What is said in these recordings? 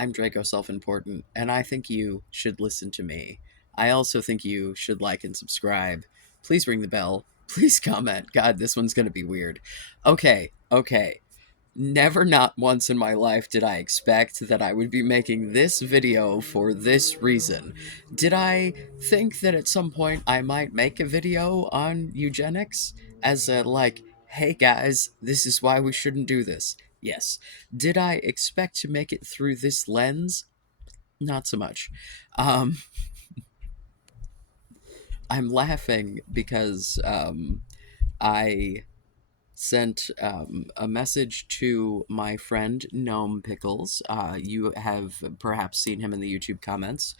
I'm Draco Self Important, and I think you should listen to me. I also think you should like and subscribe. Please ring the bell. Please comment. God, this one's going to be weird. Okay. Never, not once in my life did I expect that I would be making this video for this reason. Did I think that at some point I might make a video on eugenics? As a, like, hey guys, this is why we shouldn't do this. Yes. Did I expect to make it through this lens? Not so much. Um, I'm laughing because I sent a message to my friend Gnome Pickles. You have perhaps seen him in the YouTube comments.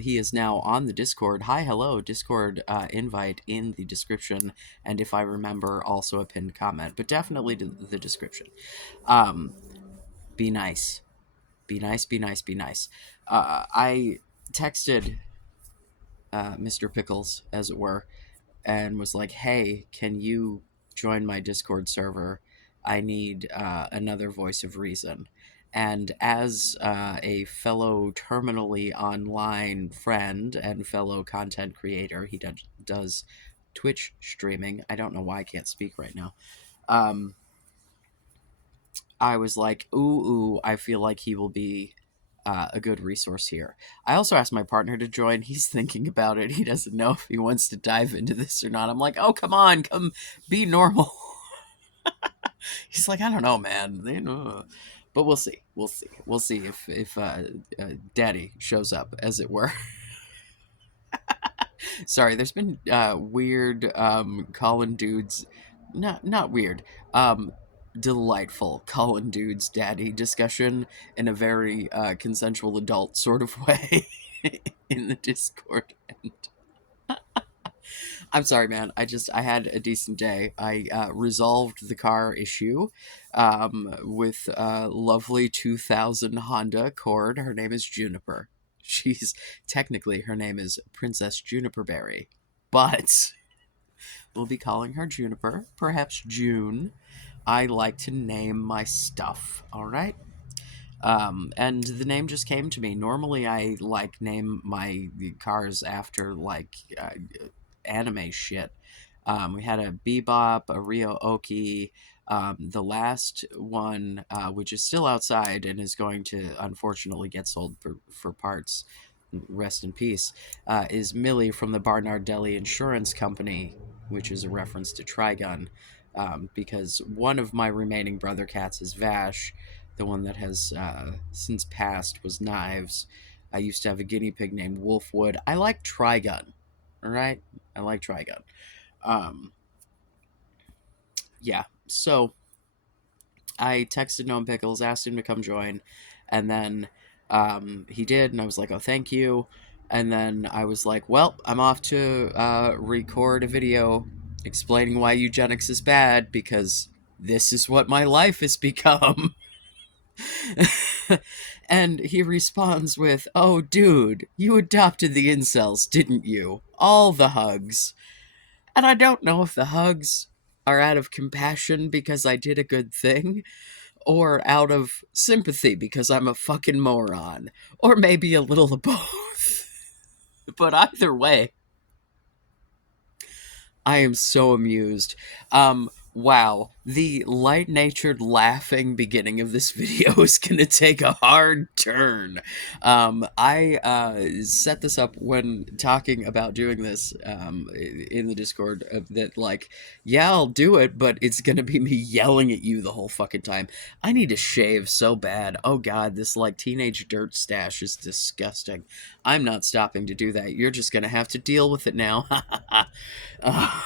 He is now on the Discord. Hi, hello, Discord invite in the description, and if I remember, also a pinned comment, but definitely the description. Um, be nice. Be nice, be nice, be nice. I texted Mr. Pickles, as it were, and was like, hey, can you join my Discord server? I need another voice of reason. And as a fellow terminally online friend and fellow content creator, he does Twitch streaming. I don't know why I can't speak right now. I was like, ooh, I feel like he will be a good resource here. I also asked my partner to join. He's thinking about it. He doesn't know if he wants to dive into this or not. I'm like, oh, come on, come be normal. He's like, I don't know, man. But we'll see. We'll see if Daddy shows up, as it were. Sorry, there's been weird Colin dudes, not weird, delightful Colin dudes daddy discussion in a very consensual adult sort of way in the Discord. And I'm sorry, man. I had a decent day. I resolved the car issue with lovely 2000 Honda Accord. Her name is Juniper. She's technically her name is Princess Juniper Berry, but we'll be calling her Juniper, perhaps June. I like to name my stuff. All right. And the name just came to me. Normally, I like name my cars after like anime shit. We had a Bebop, a Ryo Oki. The last one, which is still outside and is going to unfortunately get sold for parts, rest in peace, is Millie from the Barnard Deli Insurance Company, which is a reference to Trigun, because one of my remaining brother cats is Vash. The one that has since passed was Knives. I used to have a guinea pig named Wolfwood. I like Trigun. All right? I like Trigun. Um, yeah. So I texted Gnome Pickles, asked him to come join, and then he did, and I was like, oh, thank you. And then I was like, well, I'm off to record a video explaining why eugenics is bad, because this is what my life has become. And he responds with, oh, dude, you adopted the incels, didn't you? All the hugs. And I don't know if the hugs are out of compassion because I did a good thing, or out of sympathy because I'm a fucking moron, or maybe a little of both. But either way, I am so amused. Wow, the light-natured laughing beginning of this video is going to take a hard turn. I set this up when talking about doing this in the Discord, that like, yeah, I'll do it, but it's going to be me yelling at you the whole fucking time. I need to shave so bad. Oh god, this like teenage dirt stash is disgusting. I'm not stopping to do that. You're just going to have to deal with it now. uh,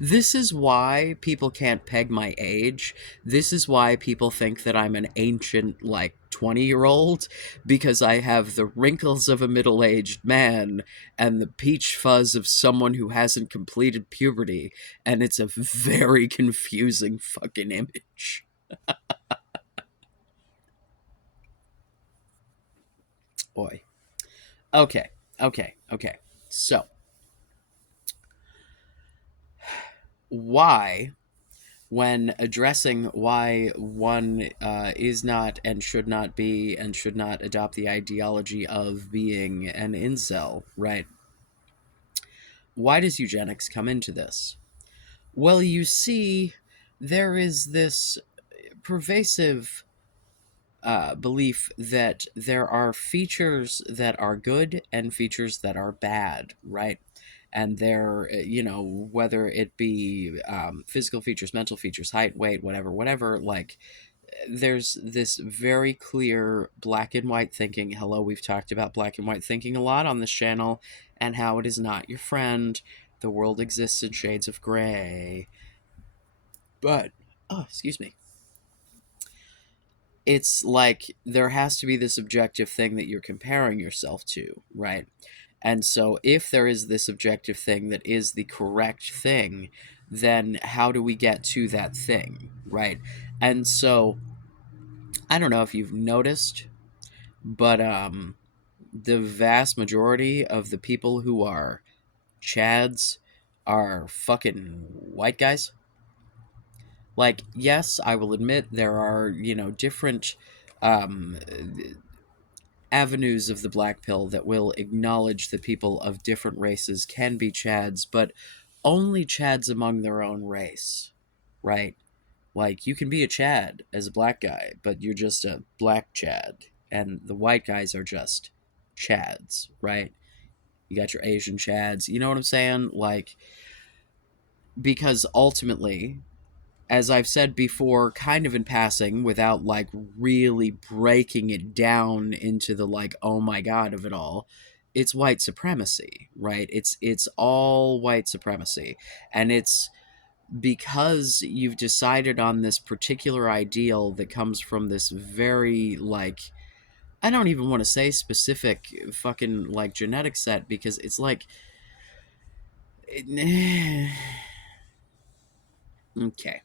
This is why people can't peg my age. This is why people think that I'm an ancient, like, 20-year-old, because I have the wrinkles of a middle-aged man and the peach fuzz of someone who hasn't completed puberty, and it's a very confusing fucking image. Boy. Okay. So, why when addressing why one is not and should not adopt the ideology of being an incel, right? Why does eugenics come into this? Well, you see, there is this pervasive belief that there are features that are good and features that are bad, right? And they're, whether it be physical features, mental features, height, weight, whatever, like there's this very clear black and white thinking. Hello, we've talked about black and white thinking a lot on this channel and how it is not your friend. The world exists in shades of gray. But, oh, excuse me. It's like there has to be this objective thing that you're comparing yourself to, right? And so if there is this objective thing that is the correct thing, then how do we get to that thing, right? And so I don't know if you've noticed, but the vast majority of the people who are chads are fucking white guys. Like, yes, I will admit there are, different um, avenues of the black pill that will acknowledge that people of different races can be chads, but only chads among their own race, right? Like, you can be a chad as a black guy, but you're just a black chad, and the white guys are just chads, right? You got your Asian chads, you know what I'm saying? Like, because ultimately, as I've said before, kind of in passing, without like really breaking it down into the like, oh my god of it all, it's white supremacy, right? It's all white supremacy, and it's because you've decided on this particular ideal that comes from this very like, I don't even want to say specific fucking like genetic set, because it's like okay,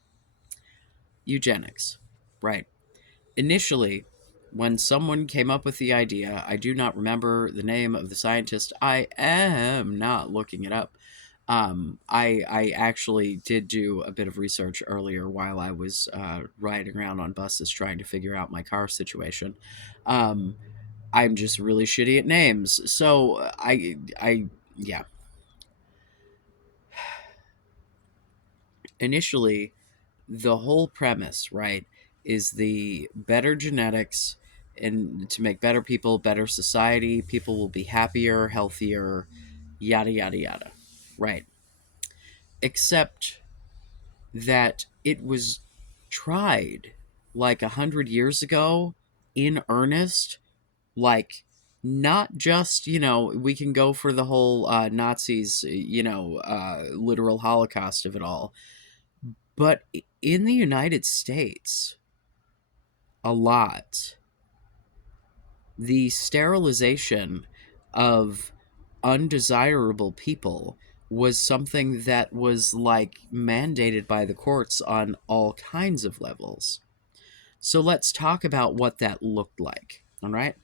eugenics, right? Initially, when someone came up with the idea, I do not remember the name of the scientist. I am not looking it up. I actually did do a bit of research earlier while I was riding around on buses trying to figure out my car situation. Um, I'm just really shitty at names, so yeah. Initially, the whole premise, right, is the better genetics and to make better people, better society. People will be happier, healthier, yada yada yada, right? Except that it was tried like 100 years ago in earnest, like not just we can go for the whole Nazis, literal Holocaust of it all, but in the United States a lot. The sterilization of undesirable people was something that was like mandated by the courts on all kinds of levels. So let's talk about what that looked like, all right?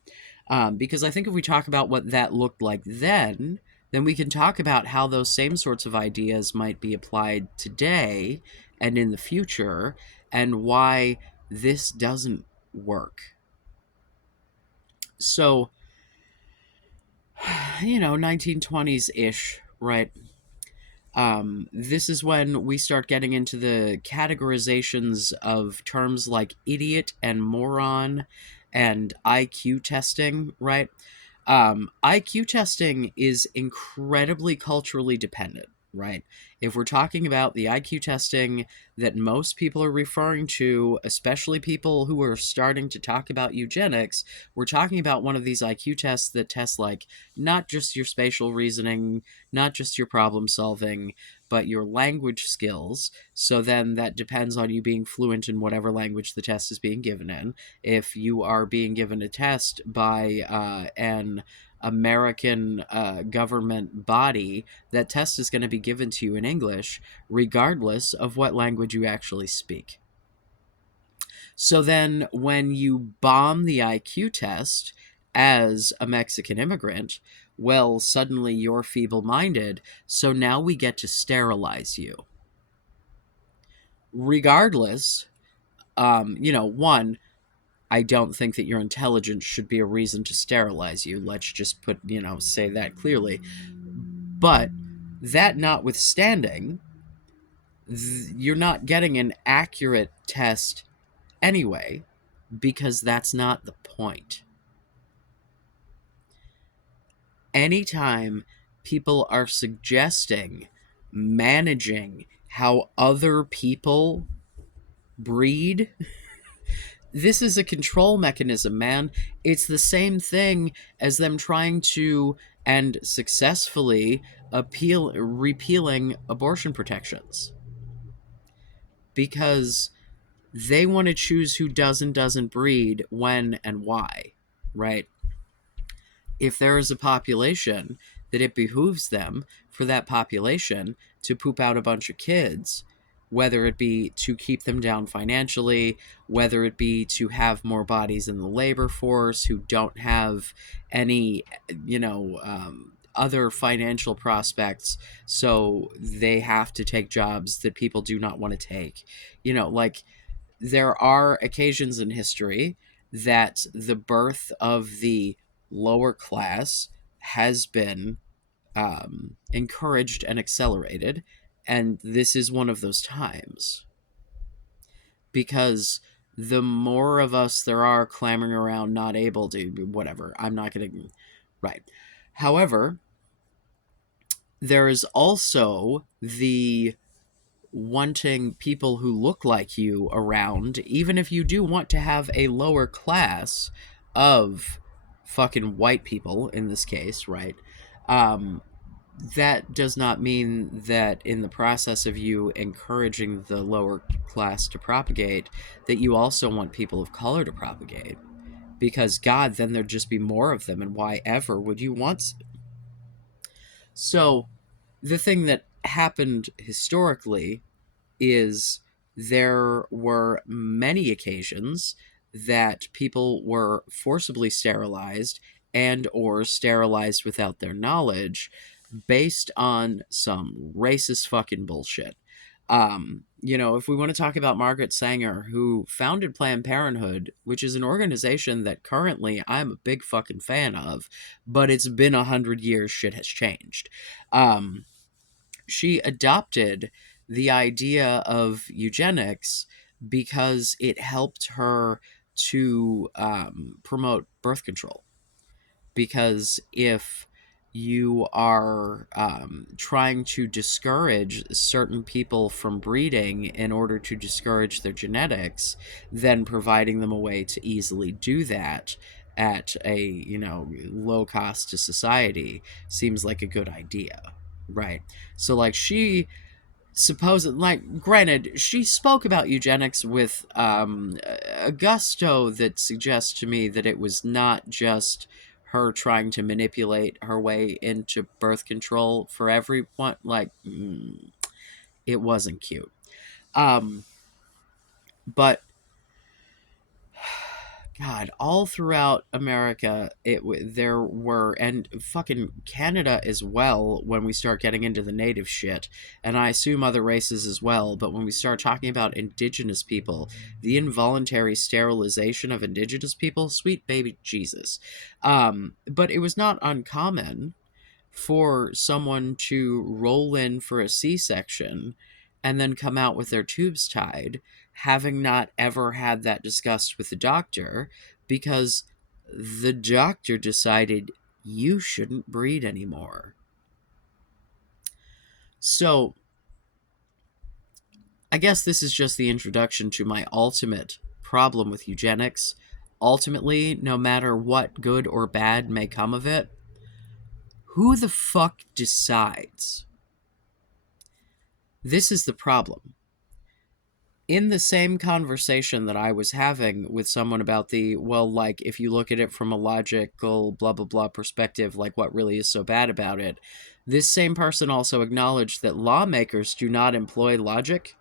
Because I think if we talk about what that looked like then we can talk about how those same sorts of ideas might be applied today and in the future, and why this doesn't work. So, 1920s ish, right? This is when we start getting into the categorizations of terms like idiot and moron and IQ testing, right? IQ testing is incredibly culturally dependent, right? If we're talking about the IQ testing that most people are referring to, especially people who are starting to talk about eugenics, we're talking about one of these IQ tests that tests like not just your spatial reasoning, not just your problem solving, but your language skills. So then that depends on you being fluent in whatever language the test is being given in. If you are being given a test by an American government body, that test is going to be given to you in English, regardless of what language you actually speak. So then, when you bomb the IQ test as a Mexican immigrant, well, suddenly you're feeble minded, so now we get to sterilize you. Regardless, one, I don't think that your intelligence should be a reason to sterilize you. Let's just say that clearly. But that notwithstanding, you're not getting an accurate test anyway, because that's not the point. Anytime people are suggesting managing how other people breed, this is a control mechanism, man. It's the same thing as them trying to and successfully repealing abortion protections, because they want to choose who does and doesn't breed, when and why, right? If there is a population that it behooves them for that population to poop out a bunch of kids, whether it be to keep them down financially, whether it be to have more bodies in the labor force who don't have any, other financial prospects, so they have to take jobs that people do not want to take. Like, there are occasions in history that the birth of the lower class has been encouraged and accelerated. And this is one of those times, because the more of us there are clamoring around, not able to, whatever, I'm not going to. Right. However, there is also the wanting people who look like you around, even if you do want to have a lower class of fucking white people in this case, right? Um, that does not mean that in the process of you encouraging the lower class to propagate, that you also want people of color to propagate. Because, God, then there'd just be more of them, and why ever would you want? So, the thing that happened historically is there were many occasions that people were forcibly sterilized and or sterilized without their knowledge, based on some racist fucking bullshit. If we want to talk about Margaret Sanger, who founded Planned Parenthood, which is an organization that currently I'm a big fucking fan of, but it's been 100 years, shit has changed. She adopted the idea of eugenics because it helped her to promote birth control. Because if you are trying to discourage certain people from breeding in order to discourage their genetics, then providing them a way to easily do that at a low cost to society seems like a good idea, right? So, like, she supposed, like, granted, she spoke about eugenics with a gusto that suggests to me that it was not just her trying to manipulate her way into birth control for everyone. Like, it wasn't cute. But God, all throughout America, there were, and fucking Canada as well, when we start getting into the native shit, and I assume other races as well, but when we start talking about indigenous people, the involuntary sterilization of indigenous people, sweet baby Jesus. But it was not uncommon for someone to roll in for a C-section and then come out with their tubes tied, having not ever had that discussed with the doctor, because the doctor decided you shouldn't breed anymore. So, I guess this is just the introduction to my ultimate problem with eugenics. Ultimately, no matter what good or bad may come of it, who the fuck decides? This is the problem. In the same conversation that I was having with someone about like, if you look at it from a logical blah blah blah perspective, like, what really is so bad about it, this same person also acknowledged that lawmakers do not employ logic.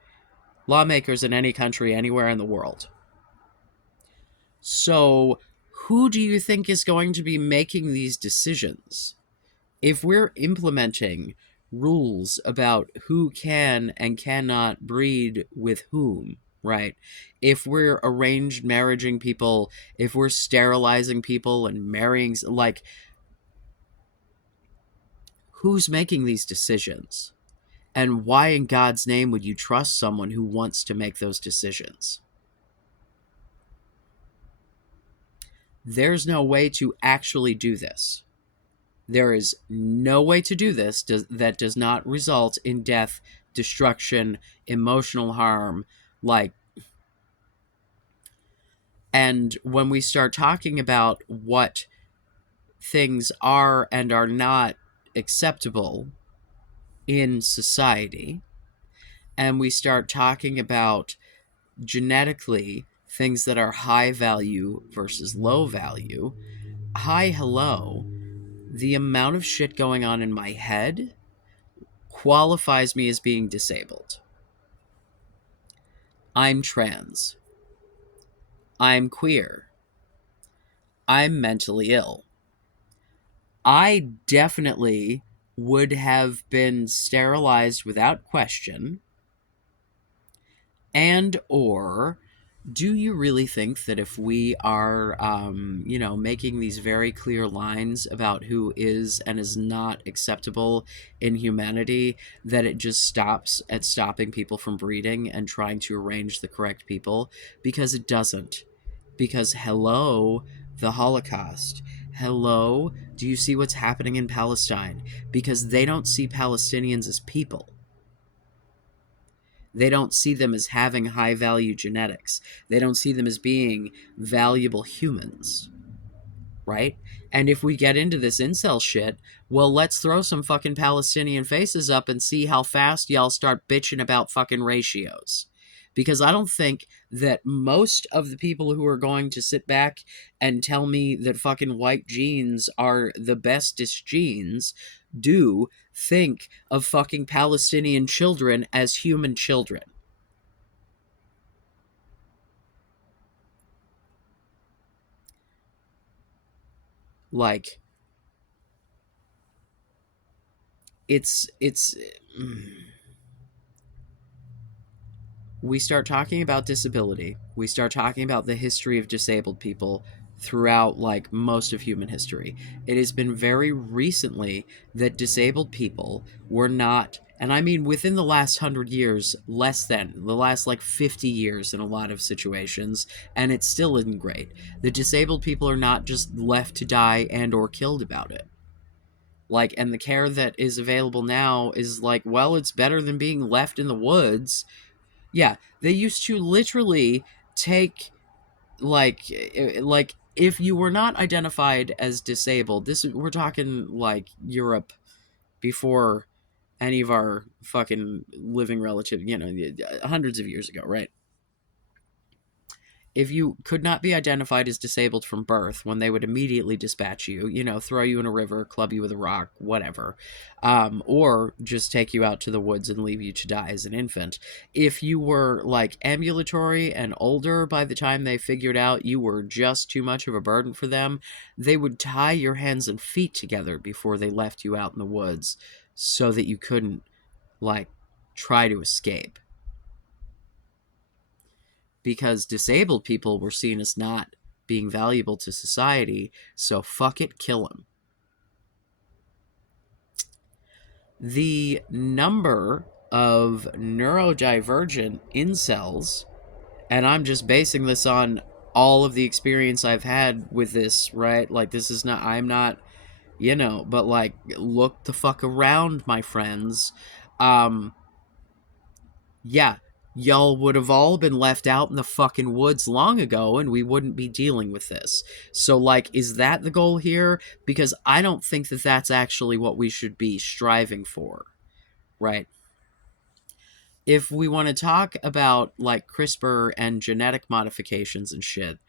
Lawmakers in any country, anywhere in the world. So, who do you think is going to be making these decisions? If we're implementing rules about who can and cannot breed with whom, right? If we're arranged marrying people, if we're sterilizing people and marrying, like, who's making these decisions? And why in God's name would you trust someone who wants to make those decisions? There's no way to actually do this. There is no way to do this that does not result in death, destruction, emotional harm. Like, and when we start talking about what things are and are not acceptable in society, and we start talking about genetically things that are high value versus low value, hi, hello, the amount of shit going on in my head qualifies me as being disabled. I'm trans. I'm queer. I'm mentally ill. I definitely would have been sterilized without question. And or do you really think that if we are, making these very clear lines about who is and is not acceptable in humanity, that it just stops at stopping people from breeding and trying to arrange the correct people? Because it doesn't. Because, hello, the Holocaust. Hello, do you see what's happening in Palestine? Because they don't see Palestinians as people. They don't see them as having high value genetics. They don't see them as being valuable humans, right? And if we get into this incel shit, well, let's throw some fucking Palestinian faces up and see how fast y'all start bitching about fucking ratios. Because I don't think that most of the people who are going to sit back and tell me that fucking white genes are the bestest genes do think of fucking Palestinian children as human children. Like, it's we start talking about disability, we start talking about the history of disabled people throughout, like, most of human history. It has been very recently that disabled people were not, and I mean within the last 100 years, less than the last like 50 years in a lot of situations, and it still isn't great. The disabled people are not just left to die and or killed about it. Like, and the care that is available now is like, well, it's better than being left in the woods. Yeah, they used to literally take, like if you were not identified as disabled, this we're talking like Europe before any of our fucking living relatives, hundreds of years ago, right? If you could not be identified as disabled from birth, when they would immediately dispatch you, throw you in a river, club you with a rock, whatever, or just take you out to the woods and leave you to die as an infant. If you were like ambulatory and older by the time they figured out you were just too much of a burden for them, they would tie your hands and feet together before they left you out in the woods so that you couldn't, like, try to escape, because disabled people were seen as not being valuable to society, so fuck it, kill them. The number of neurodivergent incels, and I'm just basing this on all of the experience I've had with this, right? Like, this is not, I'm not, but like, look the fuck around, my friends. Um, yeah, y'all would have all been left out in the fucking woods long ago and we wouldn't be dealing with this. So, like, is that the goal here? Because I don't think that that's actually what we should be striving for, right? If we want to talk about, like, CRISPR and genetic modifications and shit,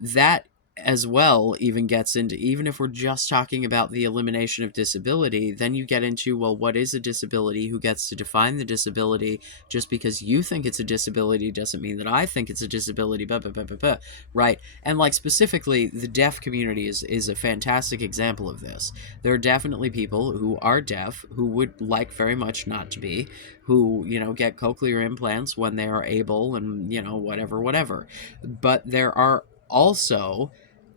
that as well even gets into, even if we're just talking about the elimination of disability, then you get into, well, what is a disability? Who gets to define the disability? Just because you think it's a disability doesn't mean that I think it's a disability, blah, blah, blah, blah, blah, right? And like specifically, the deaf community is a fantastic example of this. There are definitely people who are deaf who would like very much not to be, who, get cochlear implants when they are able, and, whatever, whatever. But there are also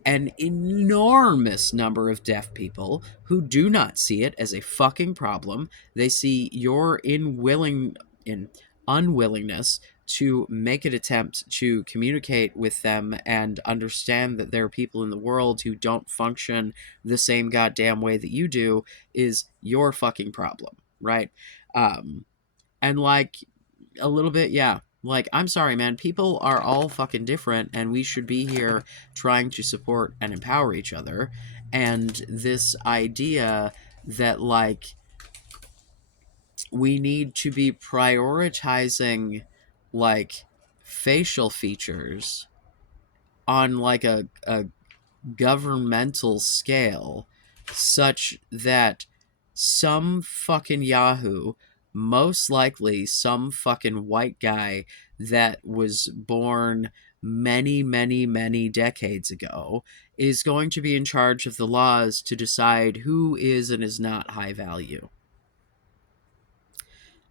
an enormous number of deaf people who do not see it as a fucking problem. They see your in unwillingness to make an attempt to communicate with them and understand that there are people in the world who don't function the same goddamn way that you do is your fucking problem, right? Um, and like a little bit, yeah. Like, I'm sorry, man. People are all fucking different, and we should be here trying to support and empower each other. And this idea that, like, we need to be prioritizing, like, facial features on, like, a governmental scale such that some fucking Yahoo, most likely some fucking white guy that was born many, many, many decades ago, is going to be in charge of the laws to decide who is and is not high value.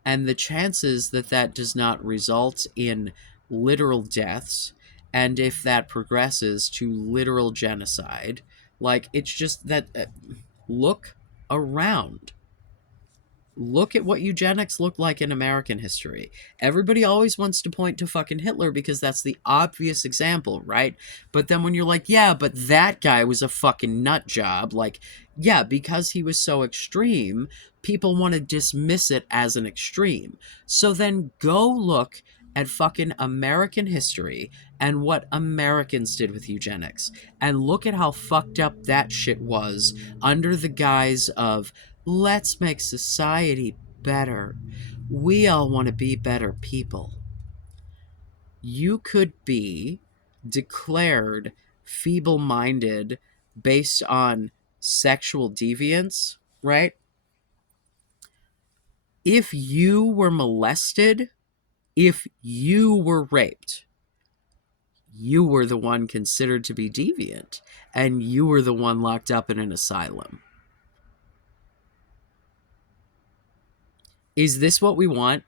And the chances that that does not result in literal deaths, and if that progresses to literal genocide, like, it's just that, look around. Look at what eugenics looked like in American history. Everybody always wants to point to fucking Hitler because that's the obvious example, right? But then when you're like, yeah, but that guy was a fucking nut job, like, yeah, because he was so extreme, people want to dismiss it as an extreme. So then go look at fucking American history and what Americans did with eugenics, and look at how fucked up that shit was under the guise of, let's make society better. We all want to be better people. You could be declared feeble minded based on sexual deviance, right? If you were molested, if you were raped, you were the one considered to be deviant, and you were the one locked up in an asylum. Is this what we want?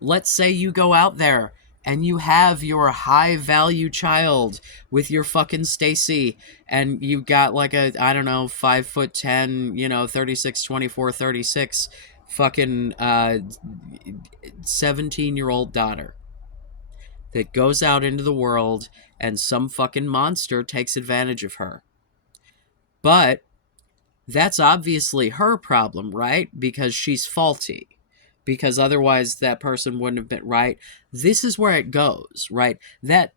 Let's say you go out there and you have your high value child with your fucking Stacy, and you've got like a, I don't know, 5'10", 36, 24, 36 fucking 17-year-old daughter that goes out into the world and some fucking monster takes advantage of her. But that's obviously her problem, right? Because she's faulty. Because otherwise that person wouldn't have been right. This is where it goes, right? That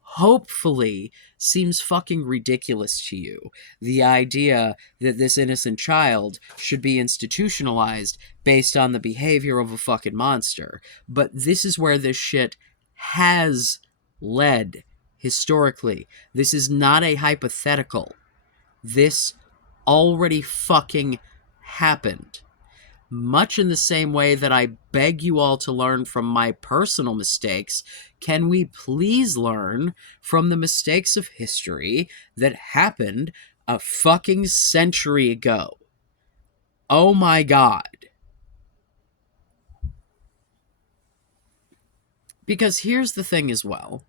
hopefully seems fucking ridiculous to you. The idea that this innocent child should be institutionalized based on the behavior of a fucking monster. But this is where this shit has led historically. This is not a hypothetical. This already fucking happened. Much in the same way that I beg you all to learn from my personal mistakes, can we please learn from the mistakes of history that happened a fucking century ago? Oh my god. Because here's the thing as well.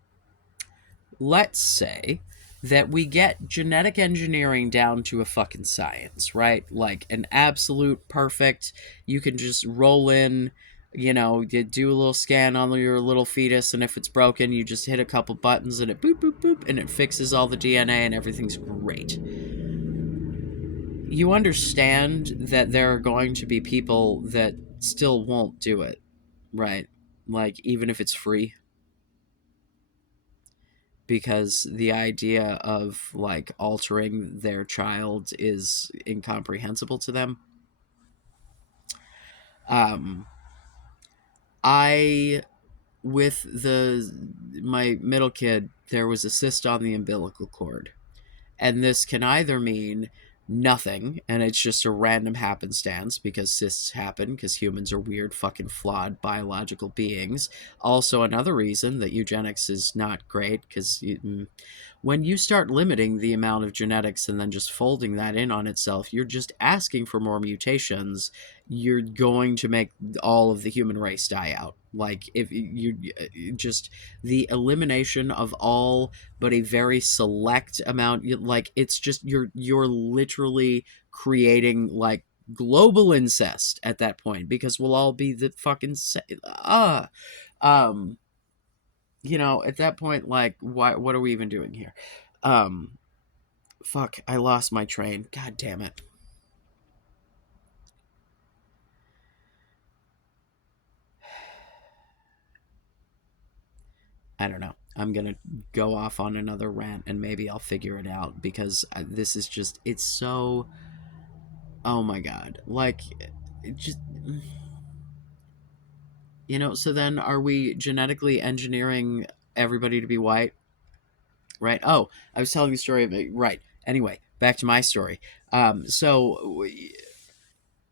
Let's say that we get genetic engineering down to a fucking science, right? Like an absolute perfect, you can just roll in, you do a little scan on your little fetus, and if it's broken, you just hit a couple buttons and it boop, boop, boop, and it fixes all the DNA and everything's great. You understand that there are going to be people that still won't do it, right? Like, even if it's free, because the idea of like altering their child is incomprehensible to them. um I, with my middle kid, there was a cyst on the umbilical cord. And this can either mean nothing, and it's just a random happenstance because cysts happen because humans are weird, fucking flawed biological beings. Also, another reason that eugenics is not great because when you start limiting the amount of genetics and then just folding that in on itself, you're just asking for more mutations. You're going to make all of the human race die out. Like, if just the elimination of all but a very select amount, like, it's just you're literally creating like global incest at that point because we'll all be the fucking um at that point, like, what are we even doing here? um Fuck, I lost my train, god damn it. I don't know, I'm gonna go off on another rant and maybe I'll figure it out because this is just, it's so, oh my god, like, it just, so then are we genetically engineering everybody to be white? Right. Oh, I was telling the story of it. Right. Anyway, back to my story. So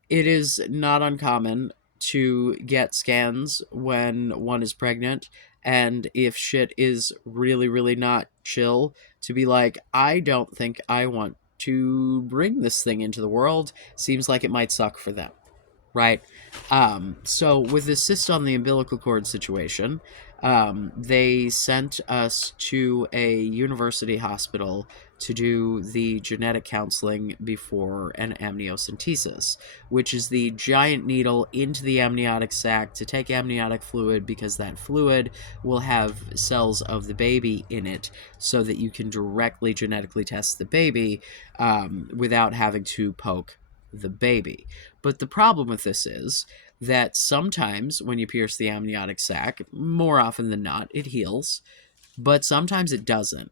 it is not uncommon to get scans when one is pregnant, and if shit is really, really not chill, to be like, I don't think I want to bring this thing into the world. Seems like it might suck for them. Right. So with this cyst on the umbilical cord situation, they sent us to a university hospital to do the genetic counseling before an amniocentesis, which is the giant needle into the amniotic sac to take amniotic fluid because that fluid will have cells of the baby in it so that you can directly genetically test the baby without having to poke the baby. But the problem with this is that sometimes when you pierce the amniotic sac, more often than not, it heals, but sometimes it doesn't.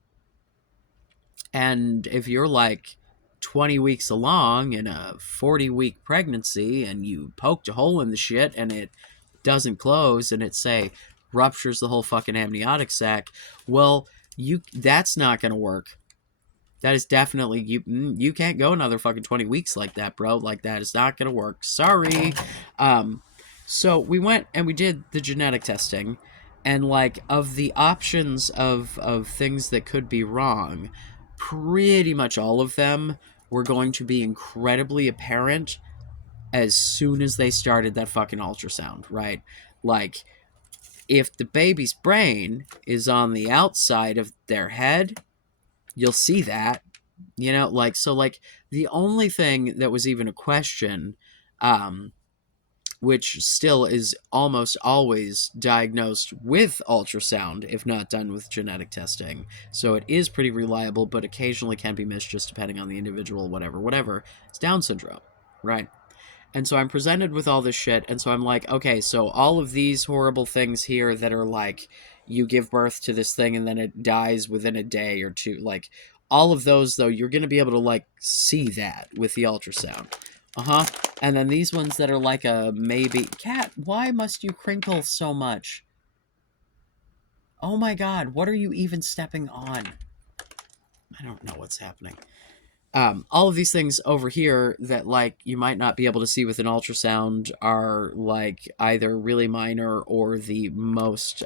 And if you're like 20 weeks along in a 40-week pregnancy and you poked a hole in the shit and it doesn't close and it, say, ruptures the whole fucking amniotic sac, well, that's not going to work. That is definitely, you can't go another fucking 20 weeks like that, bro. Like, that is not gonna work. Sorry. Um so we went and we did the genetic testing, and like, of the options of things that could be wrong, pretty much all of them were going to be incredibly apparent as soon as they started that fucking ultrasound, right? Like, if the baby's brain is on the outside of their head, you'll see that, like, so, like, the only thing that was even a question, um which still is almost always diagnosed with ultrasound if not done with genetic testing, so it is pretty reliable but occasionally can be missed just depending on the individual, whatever, it's Down syndrome, right? And so I'm presented with all this shit, and so I'm like, okay, so all of these horrible things here that are like, you give birth to this thing and then it dies within a day or two, like, all of those, though, you're going to be able to, like, see that with the ultrasound. Uh-huh. And then these ones that are like a maybe... Cat, why must you crinkle so much? Oh my god, what are you even stepping on? I don't know what's happening. All of these things over here that, like, you might not be able to see with an ultrasound are like either really minor or the most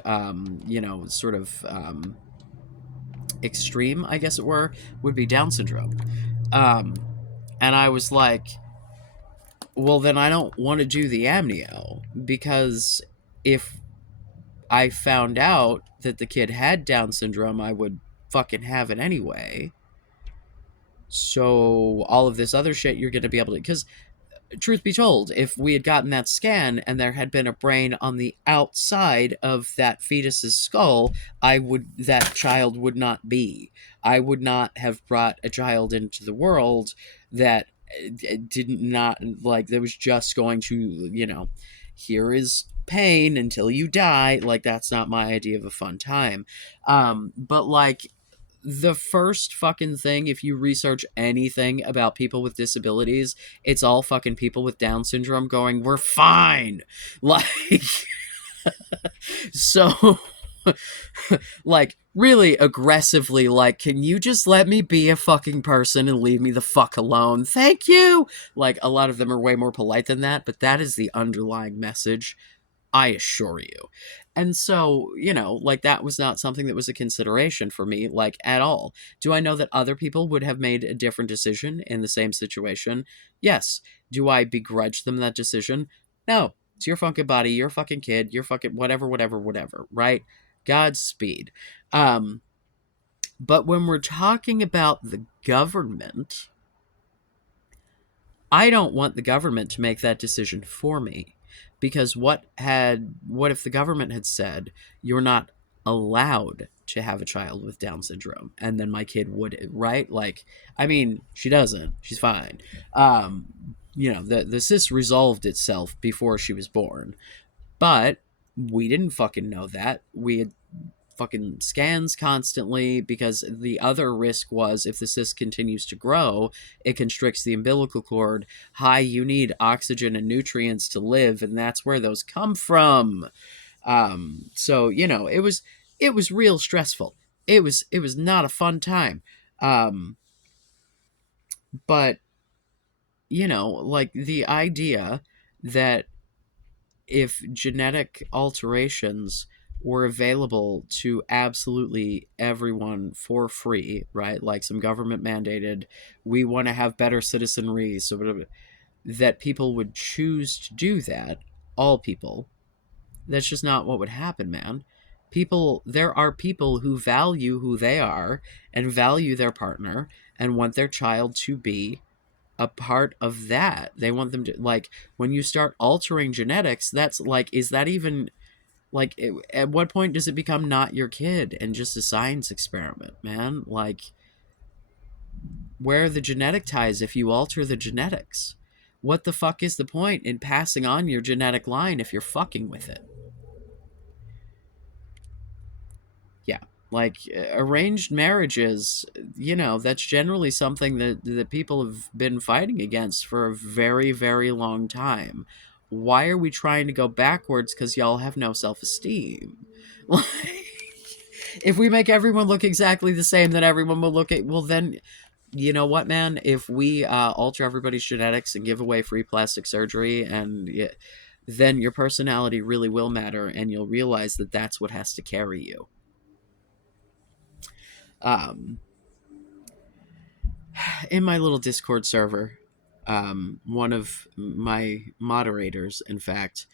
sort of extreme, I guess it were, would be Down syndrome. And I was like, well, then I don't want to do the amnio, because if I found out that the kid had Down syndrome, I would fucking have it anyway. So all of this other shit you're going to be able to... Because, truth be told, if we had gotten that scan and there had been a brain on the outside of that fetus's skull, that child would not be. I would not have brought a child into the world that didn't not, like, that was just going to, here is pain until you die. Like, that's not my idea of a fun time. But, like, the first fucking thing, if you research anything about people with disabilities, it's all fucking people with Down syndrome going, we're fine. Like, so Like, really aggressively, like, can you just let me be a fucking person and leave me the fuck alone? Thank you! Like, a lot of them are way more polite than that, but that is the underlying message, I assure you. And so, like, that was not something that was a consideration for me, like, at all. Do I know that other people would have made a different decision in the same situation? Yes. Do I begrudge them that decision? No. It's your fucking body, your fucking kid, your fucking whatever, whatever, whatever, right? Godspeed. Um, but when we're talking about the government, I don't want the government to make that decision for me, because what if the government had said you're not allowed to have a child with Down syndrome, and then my kid would, right? Like, I mean, she doesn't. She's fine. The cyst resolved itself before she was born, but we didn't fucking know that. We had fucking scans constantly, because the other risk was if the cyst continues to grow, it constricts the umbilical cord. Hi, you need oxygen and nutrients to live, and that's where those come from. So it was real stressful. It was not a fun time. But like, the idea that if genetic alterations were available to absolutely everyone for free, right? Like, some government mandated, we want to have better citizenry, so that people would choose to do that, all people. That's just not what would happen, man. There are people who value who they are and value their partner and want their child to be a part of that. They want them to, like, when you start altering genetics, that's like, is that even, like, at what point does it become not your kid and just a science experiment, man? Like, where are the genetic ties if you alter the genetics? What the fuck is the point in passing on your genetic line if you're fucking with it? Yeah. Like, arranged marriages, that's generally something that people have been fighting against for a very, very long time. Why are we trying to go backwards? Because y'all have no self-esteem. Like, if we make everyone look exactly the same, then everyone will look at, well, then, you know what, man? If we alter everybody's genetics and give away free plastic surgery, and then your personality really will matter, and you'll realize that that's what has to carry you. Um, in my little Discord server, one of my moderators, in fact,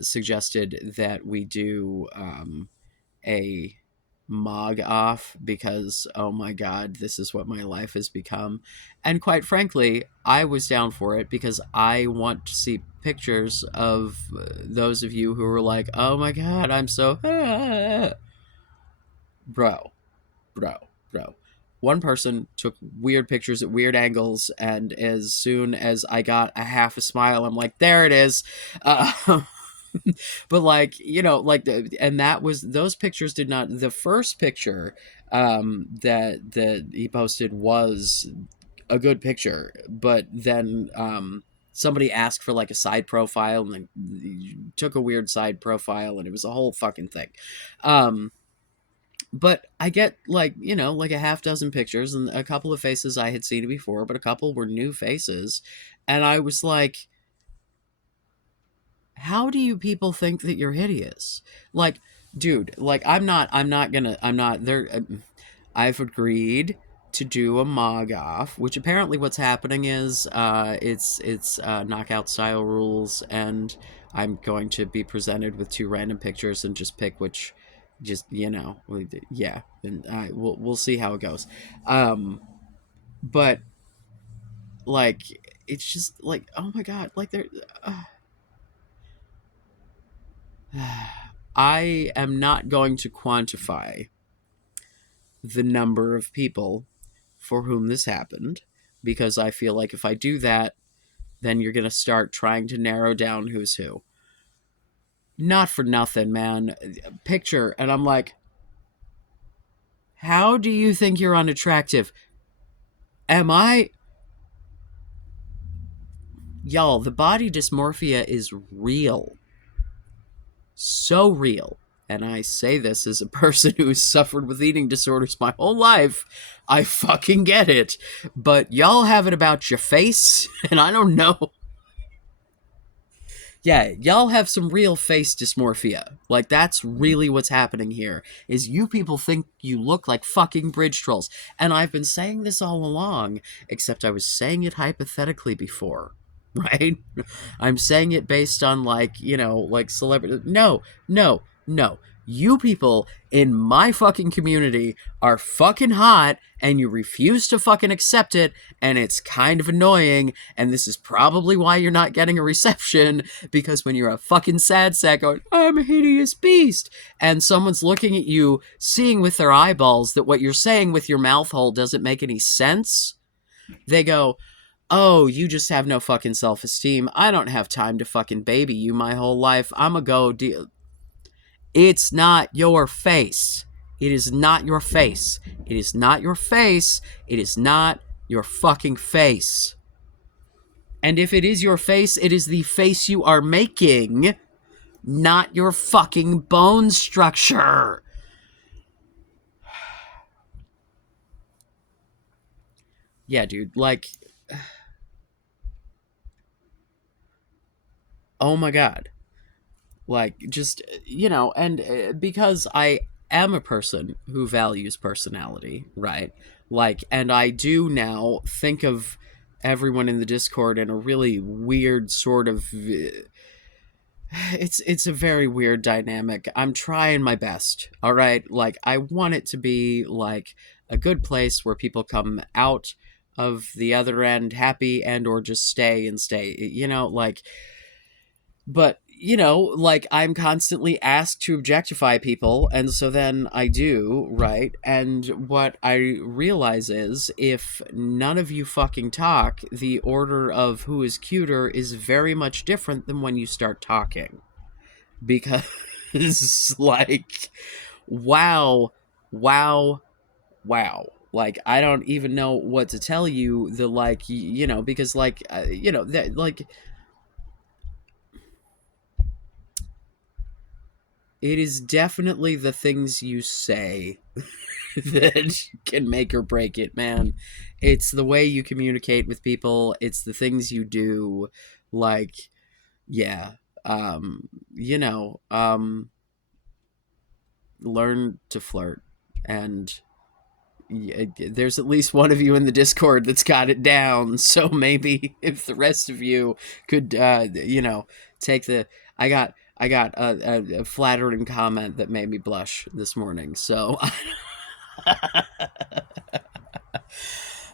suggested that we do a mog off, because, oh my god, this is what my life has become. And quite frankly, I was down for it, because I want to see pictures of those of you who are like, oh my god, I'm so bro, bro, bro. One person took weird pictures at weird angles, and as soon as I got a half a smile, I'm like, there it is. But, like, like, and that was, those pictures did not, the first picture that he posted was a good picture, but then somebody asked for, like, a side profile, and then took a weird side profile, and it was a whole fucking thing. But I get, like, like a half dozen pictures, and a couple of faces I had seen before, but a couple were new faces. And I was like, how do you people think that you're hideous? Like, dude, like, I'm not there. I've agreed to do a mog off, which apparently what's happening is it's knockout style rules, and I'm going to be presented with two random pictures and just pick which, just, yeah, and we'll see how it goes. But, like, it's just like, oh my god, like, they're I am not going to quantify the number of people for whom this happened, because I feel like if I do that, then you're going to start trying to narrow down who's who. Not for nothing, man. Picture, and I'm like, how do you think you're unattractive? Am I? Y'all, the body dysmorphia is real. So real. and I say this as a person who's suffered with eating disorders my whole life, I fucking get it. But y'all have it about your face, and I don't know. Yeah, y'all have some real face dysmorphia. Like, that's really what's happening here, is you people think you look like fucking bridge trolls. And I've been saying this all along, except I was saying it hypothetically before, right? I'm saying it based on, like, like celebrity. No, no, no. You people in my fucking community are fucking hot, and you refuse to fucking accept it, and it's kind of annoying, and this is probably why you're not getting a reception, because when you're a fucking sad sack going, I'm a hideous beast, and someone's looking at you, seeing with their eyeballs that what you're saying with your mouth hole doesn't make any sense, they go, oh, you just have no fucking self-esteem. I don't have time to fucking baby you my whole life. I'm a go deal. It's not your face. It is not your face. It is not your face. It is not your fucking face. And if it is your face, it is the face you are making, not your fucking bone structure. Yeah, dude, like, oh my god. Like, just, and because I am a person who values personality, right? Like, and I do now think of everyone in the Discord in a really weird sort of it's a very weird dynamic. I'm trying my best. All right? Like, I want it to be like a good place where people come out of the other end happy and or just stay and stay. Like, but like, I'm constantly asked to objectify people, and so then I do, right? And what I realize is, if none of you fucking talk, the order of who is cuter is very much different than when you start talking, because like, wow, wow, wow. Like, I don't even know what to tell you. The like, because like, that, like, it is definitely the things you say that can make or break it, man. It's the way you communicate with people, it's the things you do. Like, yeah. You know, learn to flirt, and there's at least one of you in the Discord that's got it down, so maybe if the rest of you could take the I got a flattering comment that made me blush this morning, so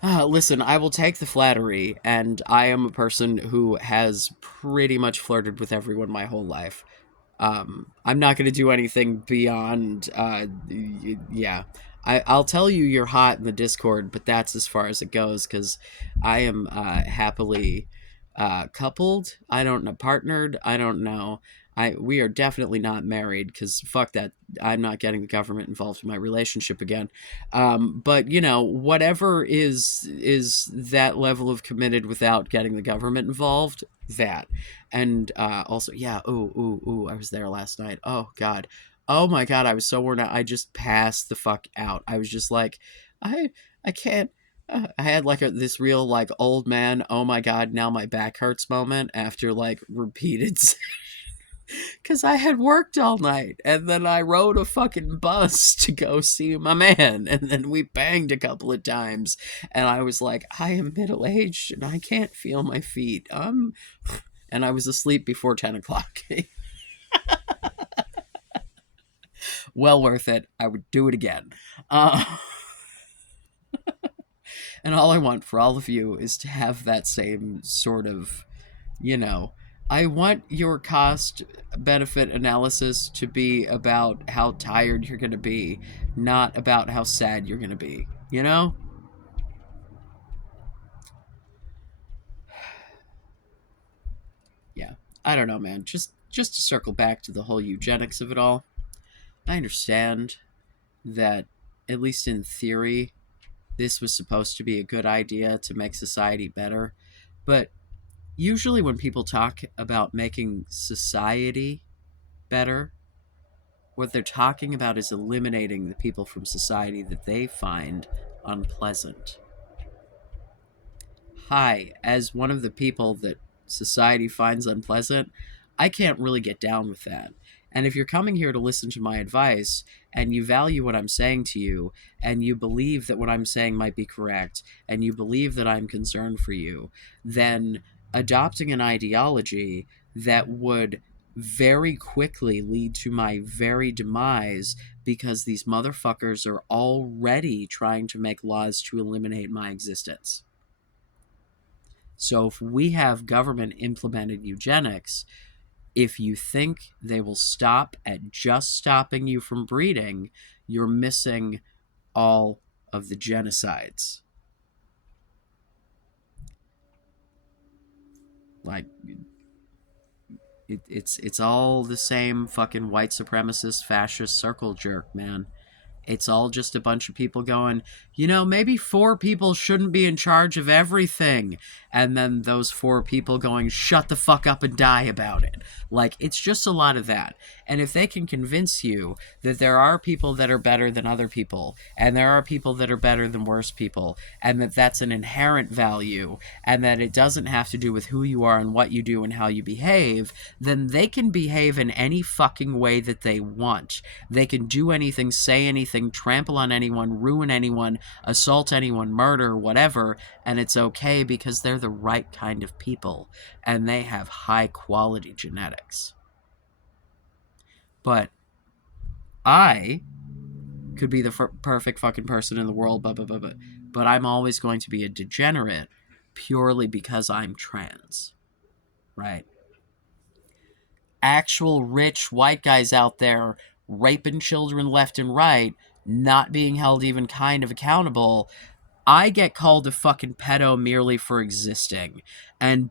listen, I will take the flattery, and I am a person who has pretty much flirted with everyone my whole life. I'm not going to do anything beyond, yeah. I'll tell you you're hot in the Discord, but that's as far as it goes, because I am happily coupled. I don't know, partnered. I don't know. We are definitely not married, because fuck that. I'm not getting the government involved in my relationship again. But whatever is that level of committed without getting the government involved, that. And also, yeah, ooh, I was there last night. Oh god. Oh my god, I was so worn out. I just passed the fuck out. I was just like, I can't. I had like this real like old man, oh my god, now my back hurts moment after like repeated, because I had worked all night, and then I rode a fucking bus to go see my man, and then we banged a couple of times, and I was like, I am middle aged and I can't feel my feet. And I was asleep before 10 o'clock. Well worth it. I would do it again. Uh, and all I want for all of you is to have that same sort of, you know, I want your cost benefit analysis to be about how tired you're going to be, not about how sad you're going to be, you know? Yeah. I don't know, man. Just to circle back to the whole eugenics of it all. I understand that, at least in theory, this was supposed to be a good idea to make society better, but usually when people talk about making society better, What they're talking about is eliminating the people from society that they find unpleasant. Hi, as one of the people that society finds unpleasant, I can't really get down with that. And if you're coming here to listen to my advice and you value what I'm saying to you and you believe that what I'm saying might be correct and you believe that I'm concerned for you, then adopting an ideology that would very quickly lead to my very demise because these motherfuckers are already trying to make laws to eliminate my existence. So if we have government implemented eugenics, if you think they will stop at just stopping you from breeding, you're missing all of the genocides. Like it's all the same fucking white supremacist fascist circle jerk, man. It's all just a bunch of people going, maybe 4 people shouldn't be in charge of everything. And then those 4 people going, shut the fuck up and die about it. Like, it's just a lot of that. And if they can convince you that there are people that are better than other people, and there are people that are better than worse people, and that that's an inherent value, and that it doesn't have to do with who you are and what you do and how you behave, then they can behave in any fucking way that they want. They can do anything, say anything, trample on anyone, ruin anyone, assault anyone, murder, whatever, and it's okay because they're the right kind of people and they have high quality genetics. But I could be the perfect fucking person in the world, but I'm always going to be a degenerate purely because I'm trans, right? Actual rich white guys out there raping children left and right, not being held even kind of accountable. I get called a fucking pedo merely for existing. And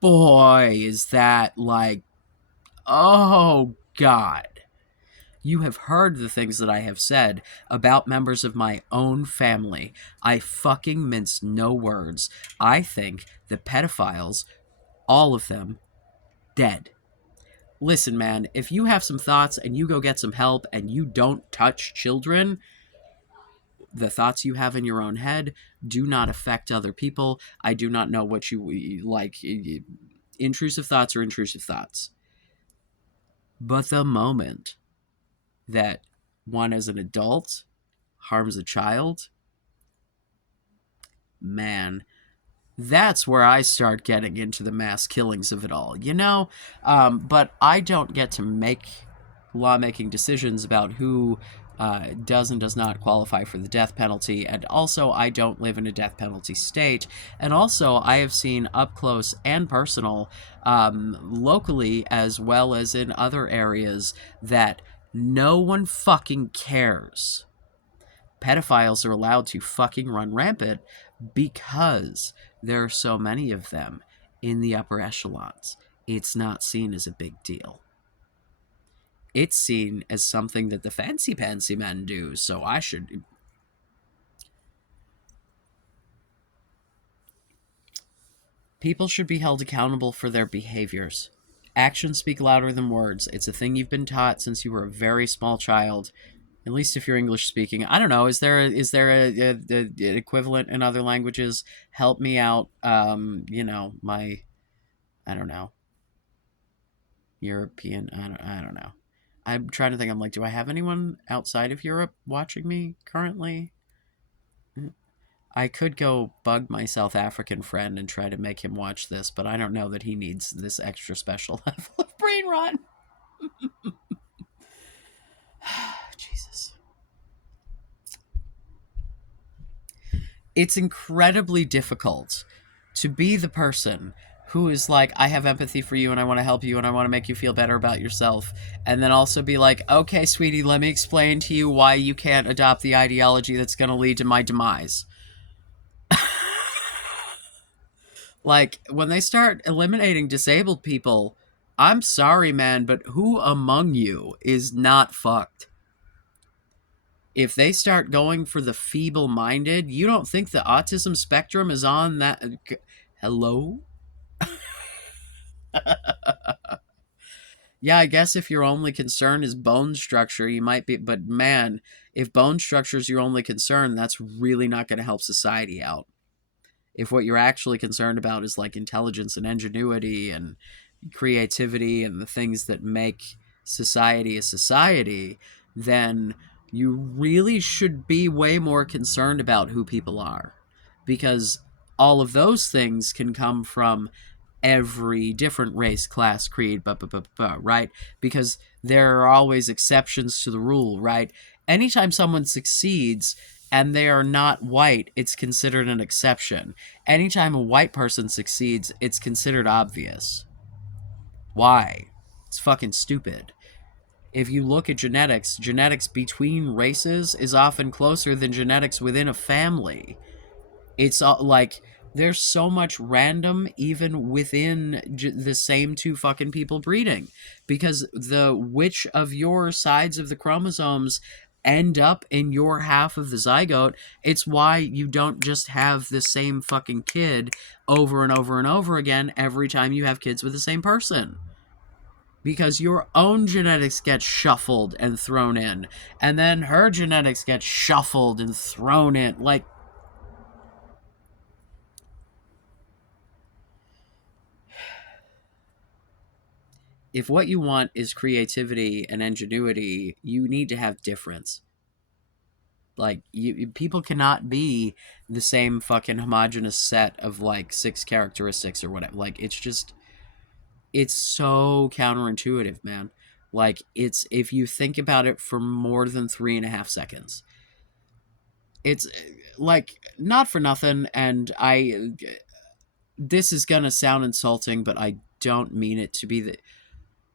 boy, is that like, oh God. You have heard the things that I have said about members of my own family. I fucking mince no words. I think the pedophiles, all of them, dead. Listen, man, if you have some thoughts and you go get some help and you don't touch children, the thoughts you have in your own head do not affect other people. I do not know what you like. Intrusive thoughts are intrusive thoughts. But the moment that one as an adult harms a child, man, that's where I start getting into the mass killings of it all, But I don't get to make lawmaking decisions about who does and does not qualify for the death penalty. And also, I don't live in a death penalty state. And also, I have seen up close and personal, locally as well as in other areas, that no one fucking cares. Pedophiles are allowed to fucking run rampant because there are so many of them in the upper echelons. It's not seen as a big deal. It's seen as something that the fancy pantsy men do, so I should... People should be held accountable for their behaviors. Actions speak louder than words. It's a thing you've been taught since you were a very small child. At least if you're English speaking. I don't know. Is there an equivalent in other languages? Help me out. My, I don't know, European. I don't know. I'm trying to think. I'm like, do I have anyone outside of Europe watching me currently? I could go bug my South African friend and try to make him watch this, but I don't know that he needs this extra special level of brain rot. Jesus. It's incredibly difficult to be the person who is like, I have empathy for you and I want to help you and I want to make you feel better about yourself. And then also be like, okay, sweetie, let me explain to you why you can't adopt the ideology that's going to lead to my demise. Like, when they start eliminating disabled people, I'm sorry, man, but who among you is not fucked? If they start going for the feeble-minded, you don't think the autism spectrum is on that... Hello? Yeah, I guess if your only concern is bone structure, you might be. But man, if bone structure is your only concern, that's really not going to help society out. If what you're actually concerned about is like intelligence and ingenuity and creativity and the things that make society a society, then you really should be way more concerned about who people are. Because all of those things can come from every different race, class, creed, right? Because there are always exceptions to the rule, right? Anytime someone succeeds and they are not white, it's considered an exception. Anytime a white person succeeds, it's considered obvious. Why? It's fucking stupid. If you look at genetics, genetics between races is often closer than genetics within a family. It's like there's so much random even within the same two fucking people breeding, because the which of your sides of the chromosomes end up in your half of the zygote, it's why you don't just have the same fucking kid over and over and over again every time you have kids with the same person, because your own genetics get shuffled and thrown in, and then her genetics get shuffled and thrown in. Like, if what you want is creativity and ingenuity, you need to have difference. Like, people cannot be the same fucking homogenous set of like six characteristics or whatever. Like, it's just, it's so counterintuitive, man. Like, it's, if you think about it for more than 3.5 seconds, it's like, not for nothing. And this is gonna sound insulting, but I don't mean it to be that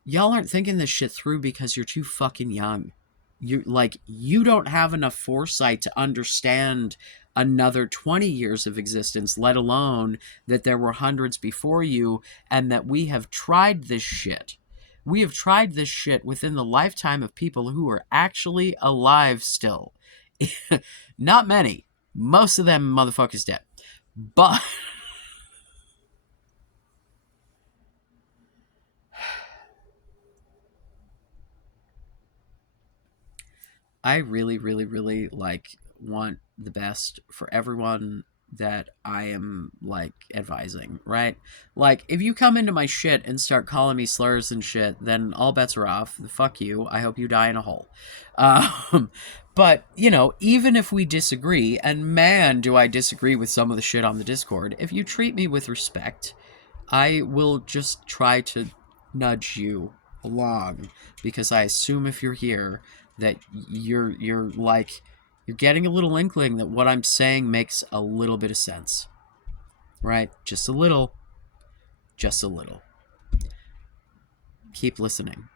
y'all aren't thinking this shit through because you're too fucking young. You don't have enough foresight to understand another 20 years of existence, let alone that there were hundreds before you, and that we have tried this shit. We have tried this shit within the lifetime of people who are actually alive still. Not many. Most of them motherfuckers dead. But I really, really, really like want the best for everyone that I am like advising, right? Like, if you come into my shit and start calling me slurs and shit, then all bets are off. Fuck you. I hope you die in a hole. Um, but, you know, even if we disagree, and man, do I disagree with some of the shit on the Discord, if you treat me with respect, I will just try to nudge you along, because I assume if you're here that you're like, you're getting a little inkling that what I'm saying makes a little bit of sense. Right? Just a little. Just a little. Keep listening.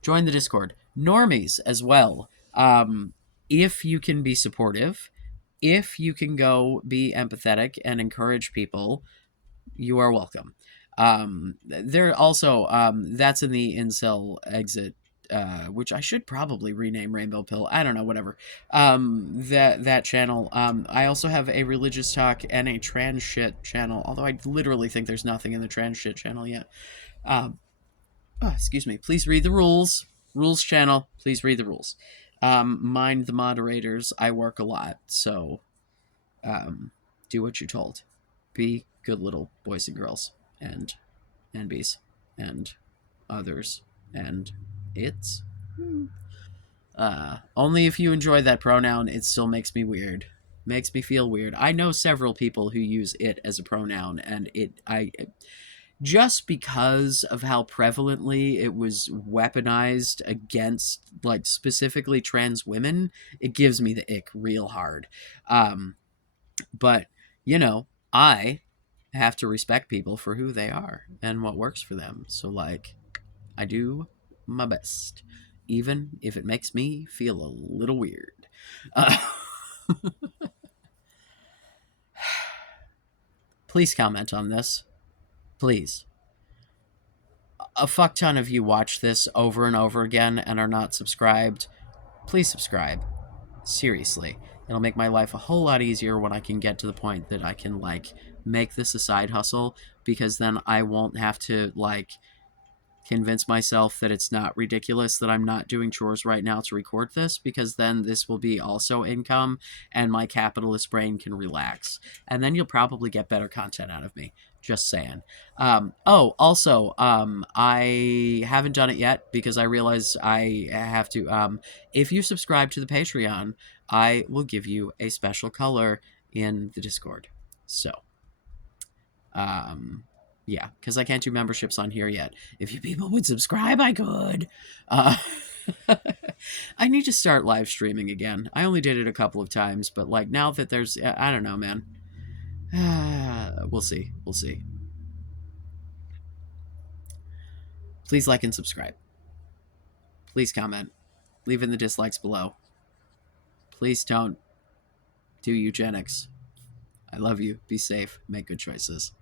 Join the Discord. Normies as well. If you can be supportive, if you can go be empathetic and encourage people, you are welcome. There also, that's in the incel exit, which I should probably rename Rainbow Pill. I don't know, whatever. That channel. I also have a religious talk and a trans shit channel, although I literally think there's nothing in the trans shit channel yet. Excuse me. Please read the rules. Rules channel. Please read the rules. Mind the moderators. I work a lot, so do what you're told. Be good little boys and girls and bees and others and it's. Only if you enjoy that pronoun, it still makes me weird. Makes me feel weird. I know several people who use it as a pronoun, and I just because of how prevalently it was weaponized against like specifically trans women, it gives me the ick real hard. But you know, I have to respect people for who they are and what works for them. So like, I do my best, even if it makes me feel a little weird. Uh, please comment on this. Please. A fuck ton of you watch this over and over again and are not subscribed. Please subscribe. Seriously. It'll make my life a whole lot easier when I can get to the point that I can, like, make this a side hustle, because then I won't have to like convince myself that it's not ridiculous that I'm not doing chores right now to record this, because then this will be also income and my capitalist brain can relax. And then you'll probably get better content out of me. Just saying. I haven't done it yet because I realize I have to. If you subscribe to the Patreon, I will give you a special color in the Discord. So, um, yeah, because I can't do memberships on here yet. If you people would subscribe, I could. Uh, I need to start live streaming again. I only did it a couple of times, but like now that there's, I don't know, man. We'll see. We'll see. Please like and subscribe. Please comment. Leave in the dislikes below. Please don't do eugenics. I love you. Be safe. Make good choices.